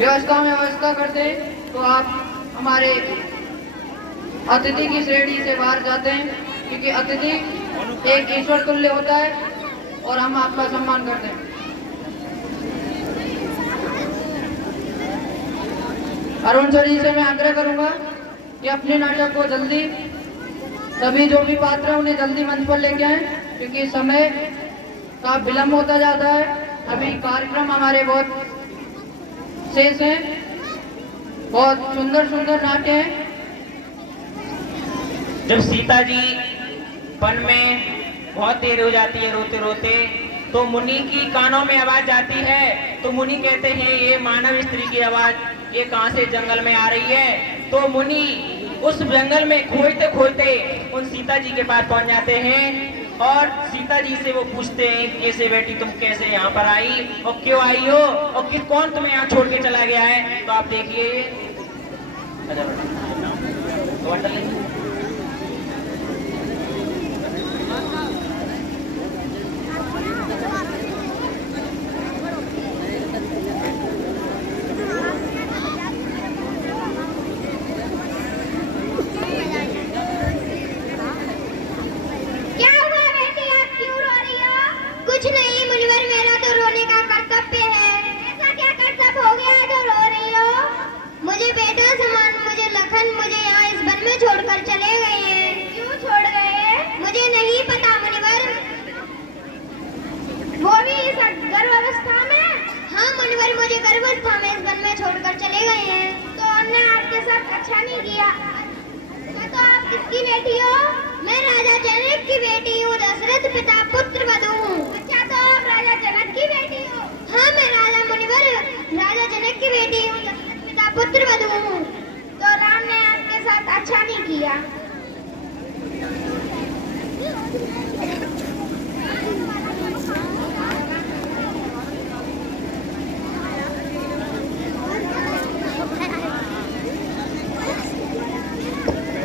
व्यवस्था कर दें तो आप हमारे अतिथि की श्रेणी से बाहर जाते हैं, क्योंकि अतिथि एक ईश्वर तुल्य होता है और हम आपका सम्मान करते हैं। अरुण सर जी से मैं आग्रह करूंगा कि अपने नाटक को जल्दी, सभी जो भी पात्र हैं उन्हें जल्दी मंच पर लेके आए, क्योंकि समय का विलंब होता जाता है। अभी कार्यक्रम हमारे बहुत शेष हैं, बहुत सुंदर सुंदर नाट्य हैं। जब सीता जी वन में बहुत देर हो जाती है रोते रोते, तो मुनि की कानों में आवाज जाती है। तो मुनि कहते हैं ये मानव स्त्री की आवाज, ये कहां से जंगल में आ रही है। तो मुनि उस जंगल में खोजते खोजते उन सीता जी के पास पहुंच जाते हैं और सीता जी से वो पूछते हैं, कैसे बेटी तुम कैसे यहाँ पर आई और क्यों आई हो और किस कौन तुम्हें यहाँ छोड़ के चला गया है। तो आप देखिए छोड़कर चले गए हैं। क्यों छोड़ गए? मुझे नहीं पता मुनिवर। वो भी इस गर्भावस्था में? हाँ मुनिवर, मुझे गर्भावस्था में इस वन में छोड़कर चले गए हैं। तो उन्होंने आपके साथ अच्छा नहीं किया। तो आप किसकी बेटी हो? मैं राजा जनक की बेटी हूँ, दशरथ पिता पुत्र वधू हूँ। अच्छा, तो आप राजा जनक की बेटी हो? हाँ मैं राजा मुनिवर राजा जनक की बेटी हूँ, दशरथ पिता पुत्र वधू हूँ। तो राम ने आपके साथ अच्छा नहीं किया।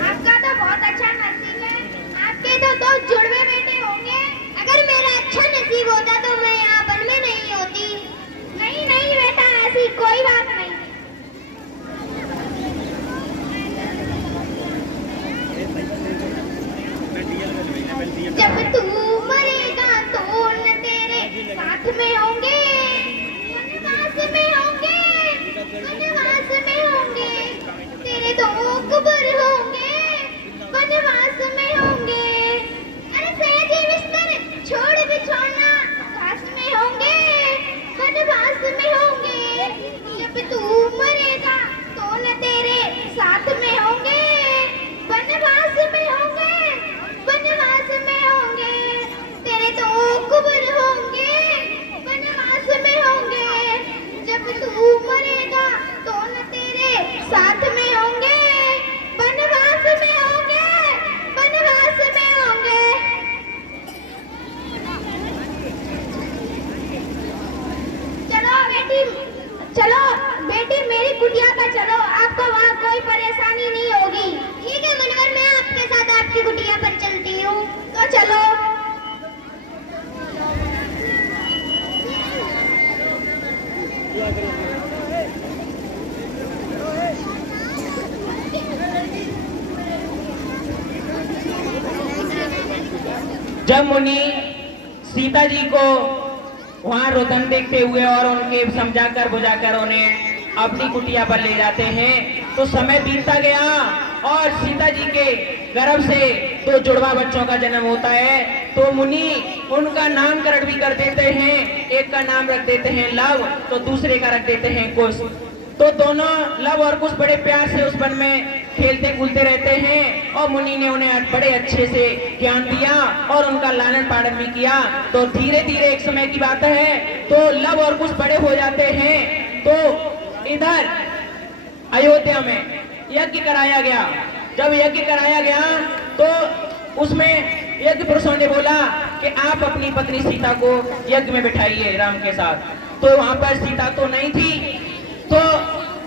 आपका तो बहुत अच्छा नसीब है। आपके तो दो जुड़वे बेटे होंगे। अगर मेरा अच्छा नसीब होता तो मैं यहाँ वन में नहीं होती। नहीं नहीं बेटा, ऐसी कोई बात नहीं। जब तू मरेगा तो न तेरे साथ में होंगे, वनवास में होंगे, वनवास में होंगे। तेरे दो कब्र होंगे, वनवास में होंगे। अरे सहज बिस्तर छोड़ बिछौना, घास में होंगे, वनवास में होंगे। जब तू मरेगा तो न तेरे साथ में होंगे, वनवास में होंगे, वनवास में होंगे। तेरे तो कुबर होंगे, वनवास में होंगे। जब तू मरेगा तो न तेरे साथ में होंगे, वनवास में होंगे, वनवास में होंगे। चलो बेटी, चलो बेटी मेरी कुटिया पर चलो, आपको वहाँ कोई परेशानी नहीं होगी। ठीक है मुनिवर, मैं आपके साथ आपकी कुटिया पर चलती हूँ। तो चलो। जब मुनि सीता जी को वहां रोदन देखते हुए और उनके समझाकर बुझाकर उन्हें अपनी कुटिया पर ले जाते हैं, तो समय बीतता गया और सीता जी के गर्भ से दो जुड़वा बच्चों का जन्म होता है। तो मुनि उनका नामकरण भी कर देते हैं। एक का नाम रख देते हैं लव, तो दूसरे का रख देते हैं कुश। तो दोनों लव और कुश बड़े प्यार से उस वन में खेलते कूदते रहते हैं और मुनि ने उन्हें बड़े अच्छे से ज्ञान दिया और उनका लालन पालन भी किया। तो धीरे धीरे एक समय की बात है, तो लव और कुश बड़े हो जाते हैं। तो इधर अयोध्या में यज्ञ कराया गया। जब यज्ञ कराया गया तो उसमें यज्ञ पुरुषों ने बोला कि आप अपनी पत्नी सीता को यज्ञ में बिठाइए राम के साथ। तो वहां पर सीता तो नहीं थी, तो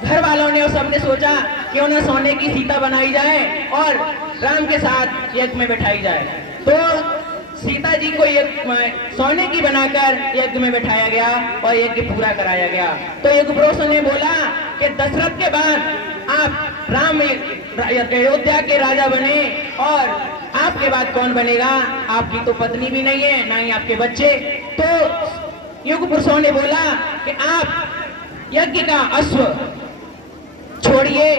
घर वालों ने और सबने सोचा क्यों ना सोने की सीता बनाई जाए और राम के साथ यज्ञ में बिठाई जाए। तो सीता जी को सोने की बनाकर यज्ञ में बैठाया गया और यज्ञ पूरा कराया गया। तो युग पुरुषों ने बोला कि दशरथ के बाद आप राम अयोध्या के राजा बने और आपके बाद कौन बनेगा? आपकी तो पत्नी भी नहीं है, ना ही आपके बच्चे। तो युग पुरुषों ने बोला कि आप यज्ञ का अश्व छोड़िए,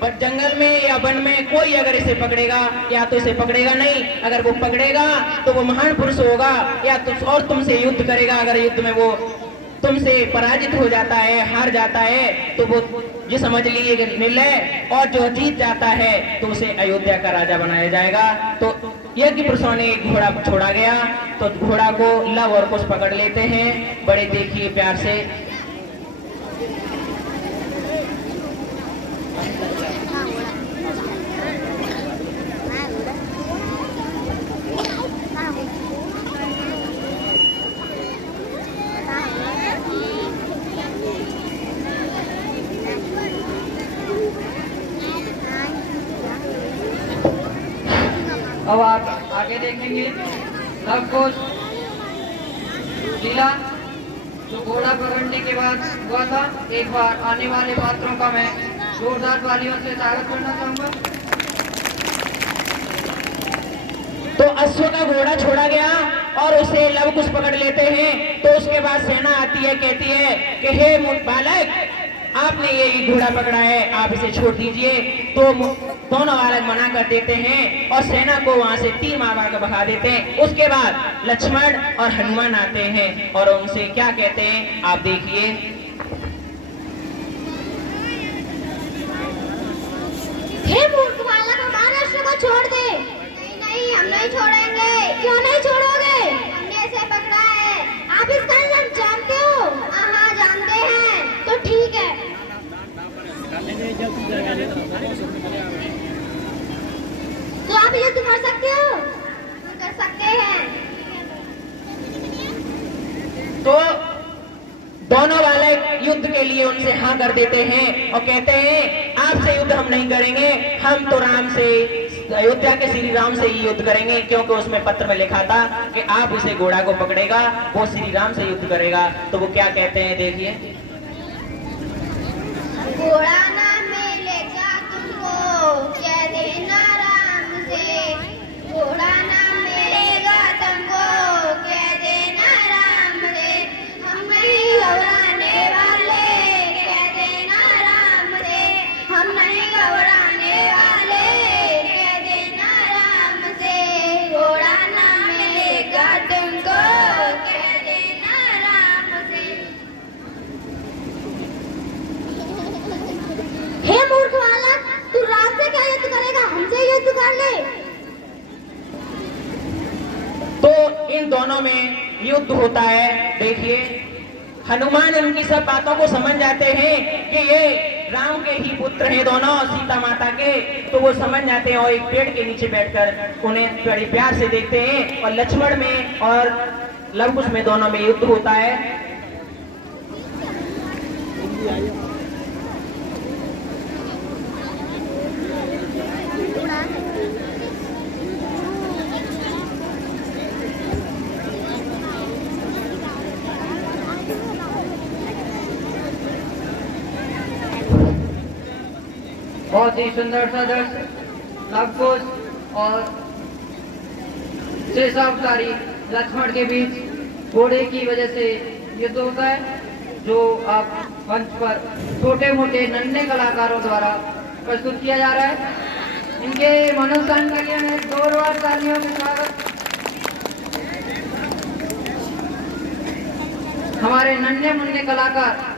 पर जंगल में या वन में कोई अगर इसे पकड़ेगा या तो इसे पकड़ेगा नहीं, अगर वो पकड़ेगा तो वो महान पुरुष होगा या तो और तुमसे युद्ध करेगा। अगर युद्ध में वो तुमसे पराजित हो जाता है, हार जाता है, तो वो ये समझ लीजिए निर्णय, और जो जीत जाता है तो उसे अयोध्या का राजा बनाया जाएगा। तो यज्ञ पुरुषों ने घोड़ा छोड़ा गया, तो घोड़ा को लव और कुश पकड़ लेते हैं बड़े देखिए प्यार से। अब आप आगे देखेंगे लव कुश लीला जो घोड़ा पकड़ने के बाद हुआ था। एक बार आने वाले पात्रों का मैं जोरदार तालियों से स्वागत करना चाहूंगा। तो अश्व का घोड़ा छोड़ा गया और उसे लव कुश पकड़ लेते हैं। तो उसके बाद सेना आती है, कहती है कि हे बालक, आपने ये घोड़ा पकड़ा है, आप इसे छोड़ दीजिए। तो दोनों बालक मना कर देते हैं और सेना को वहां से तीर मार कर भगा देते हैं। उसके बाद लक्ष्मण और हनुमान आते हैं और उनसे क्या कहते हैं आप देखिए। हे मूर्ख बालक, हमारे अश्व को छोड़ दे। नहीं नहीं, हम नहीं छोड़ेंगे। क्यों नहीं छोड़ोगे? हमने इसे पकड़ा है। आप इसका नाम जानते हो? हाँ जानते हैं। तो ठीक है। तो आप युद्ध कर सकते हो? कर सकते हैं। तो दोनों बालक युद्ध के लिए उनसे हाँ कर देते हैं और कहते हैं आपसे युद्ध हम नहीं करेंगे, हम तो राम से, अयोध्या के श्री राम से ही युद्ध करेंगे, क्योंकि उसमें पत्र में लिखा था कि आप उसे घोड़ा को पकड़ेगा, वो श्री राम से युद्ध करेगा। तो वो क्या कहते हैं देखिए। घोड़ा ना मिलेगा तुमको, कह देना राम से। घोड़ा ना मिलेगा तुमको, कह देना राम से। हम नहीं घबराने वाले, कह देना राम से। हम नहीं घबराने वाले, कह देना राम से। घोड़ा ना मिलेगा तुमको, कह देना राम से। हे मूर्ख बालक, तू राम से क्या युद्ध करेगा? हमसे युद्ध कर ले। तो इन दोनों में युद्ध होता है। देखिए हनुमान उनकी सब बातों को समझ जाते हैं कि ये राम के ही पुत्र हैं दोनों, सीता माता के। तो वो समझ जाते हैं और एक पेड़ के नीचे बैठकर उन्हें बड़े प्यार से देखते हैं। और लक्ष्मण में और लव कुश में दोनों में युद्ध होता है। बहुत ही सुंदर सा दृश्य लव कुश और शेषावतारी लक्ष्मण के बीच घोड़े की वजह से युद्ध होता है, जो आप मंच पर छोटे मोटे नन्हे कलाकारों द्वारा प्रस्तुत किया जा रहा है। इनके मनोसान के लिए मैं जोरदार तालियों के स्वागत। हमारे नन्हे मुन्ने कलाकार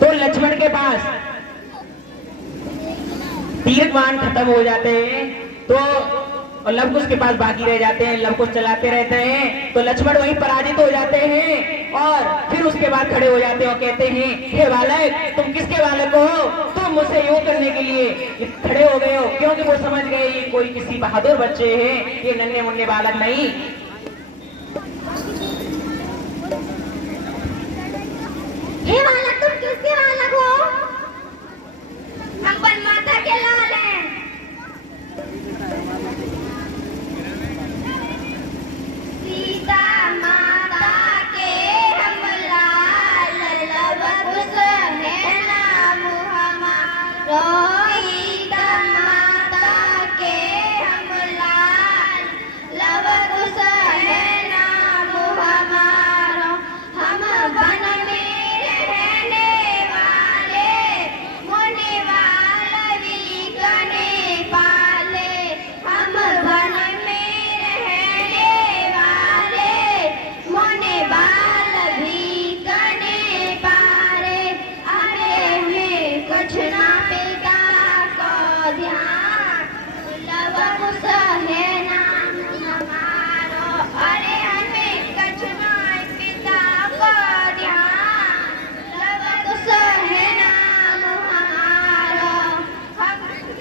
तो लक्ष्मण के पास हनुमान खत्म हो जाते हैं तो और लवकुश के पास बाकी रह जाते हैं, लवकुश चलाते रहते हैं तो लक्ष्मण वहीं पराजित हो जाते हैं और फिर उसके बाद खड़े हो जाते हैं और कहते हैं हे बालक, तुम किसके बालक हो? तुम मुझसे युद्ध करने के लिए खड़े हो गए हो। क्योंकि वो समझ गए ये कोई किसी बहादुर बच्चे हैं, ये नन्हे मुन्ने बालक नहीं। हे बालक, तुम किसके बालक हो? हम वन माता के लाल हैं। सीता माता के हम लाल, लवकुश है नाम हमारो। सीता माता के हम लाल, लवकुश है नाम हमारो। हम वन में रहने वाले, मुनिवाल विकने पाले। हम वन में रहने वाले, मुनिवाल विकने पाले। हमें कुछ ना पिता को ध्यान, लवकुश है नाम हमारो। अरे हमें कुछ ना पिता को ध्यान, लवकुश है नाम हमारो।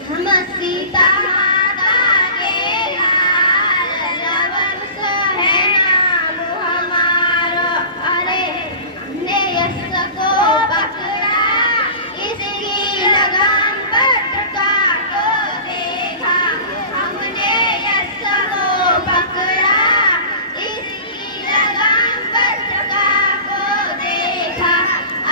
हम सीता माता के लाल, लवकुश है नाम हमारो। अरे हमने यश को पकड़ा, इसकी लगाम पर टका को देखा। हमने यश को पकड़ा, इसकी लगाम पर टका को देखा।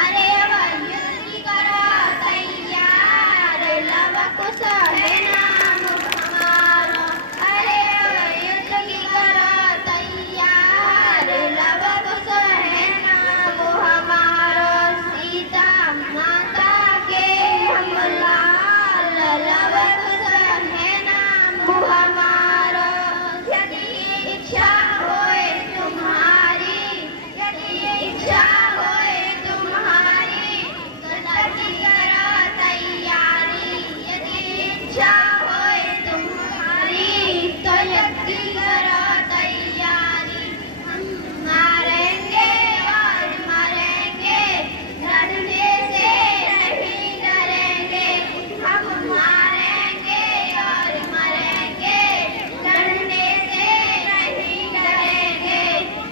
अरे अब युद्ध करो तैयार, लवकुश है नाम हमारो। अरे अब युद्ध करो तैयार, लवकुश है नाम हमारो। सीता माता के हम लाल, लवकुश है नाम हमारो। यदि इच्छा होए तुम्हारी, यदि इच्छा होए तुम्हारी, तो लगी करो तैयारी। यदि इच्छा होए तुम्हारी, तो लगी करो तैयारी। हम मारेंगे और मरेंगे, लड़ने से नहीं डरेंगे। हम मारेंगे और मरेंगे, लड़ने से नहीं डरेंगे।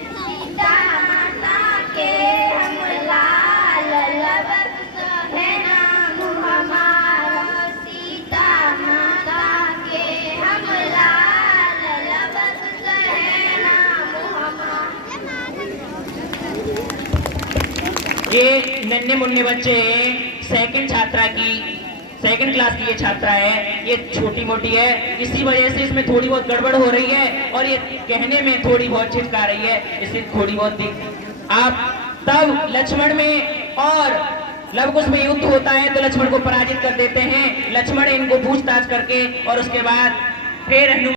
सीता माता के हम लाल, लवकुश है नाम हमारो। सीता माता के हम लाल, लवकुश है नाम हमारो। ये नन्हे मुन्ने बच्चे हैं, सेकंड क्लास की ये छात्रा है। ये छोटी मोटी है, इसी वजह से इसमें थोड़ी बहुत गड़बड़ हो रही है और ये कहने में थोड़ी बहुत झिझका रही है, इसे थोड़ी बहुत आप तब लक्ष्मण में और लवकुश में युद्ध होता है तो लक्ष्मण को पराजित कर देते हैं। लक्ष्मण इनको पूछताछ करके और उसके बाद फिर हनुमान